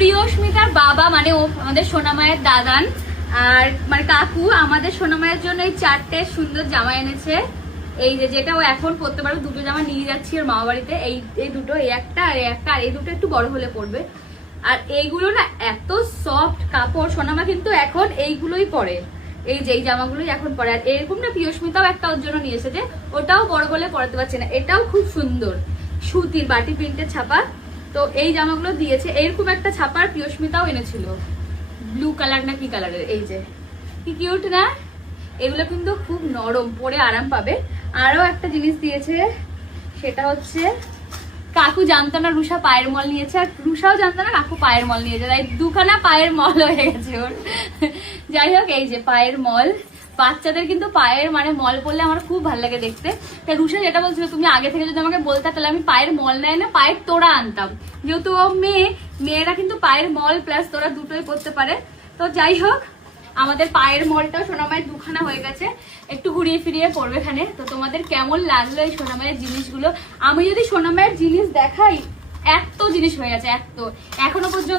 প্রিয়স্মিতার বাবা মানে ও আমাদের সোনামায়ের দাদান আর মানে কাকু আমাদের সোনামায়ের জন্য এই 4টে সুন্দর জামা এনেছে। এই যে যেটা ও এখন পরতে পারবে, দুটো জামা নিয়ে যাচ্ছি ওর মামা বাড়িতে। এই দুটো, এই একটা আর একটা, আর এই দুটো একটু বড় হলে পরবে। আর এইগুলো না এত সফট কাপড়, সোনামা কিন্তু এখন এইগুলোই পরে, এই যে এই জামাগুলোই এখন পরে। আর এরকম না প্রিয়স্মিতাও একটা ওর জন্য নিয়ে এসেছে, ওটাও বড় বলে পরাতে পারছে না, এটাও খুব সুন্দর সুতির বাটি প্রিন্টের ছাপা। তো এই জামাগুলো দিয়েছে, এরকম একটা ছাপার প্রিয়স্মিতাও এনেছিল, ব্লু কালার না কি কালারের। এই যে কি কিউট না, এগুলো কিন্তু খুব নরম, পরে আরাম পাবে। আরো একটা জিনিস দিয়েছে, সেটা হচ্ছে কাকু জানতো না রুষা পায়ের মল নিয়েছে, আর রুষাও জানতো না কাকু পায়ের মল নিয়েছে, তাই দুখানা পায়ের মল হয়ে গেছে ওর। যাই হোক, এই যে পায়ের মল, বাচ্চাদের কিন্তু পায়ের মানে মল পরলে আমার খুব ভালো লাগে দেখতে। তাই রুষা যেটা বলছিল, তুমি আগে থেকে যদি আমাকে বলতে তাহলে আমি পায়ের মল নেয় না পায়ের তোড়া আনতাম, যেহেতু ও মেয়েরা কিন্তু পায়ের মল প্লাস তোড়া দুটোই পরতে পারে। তো যাই হোক, আমাদের পায়ের মলটাও সোনামায়ের দুখানা হয়ে গেছে, একটু ঘুরিয়ে ফিরিয়ে পড়বে এখানে। তো তোমাদের কেমন লাগলো এই সোনামায়ের জিনিসগুলো? আমি যদি সোনামায়ের জিনিস দেখাই, এত জিনিস হয়ে গেছে, এত এখনো পর্যন্ত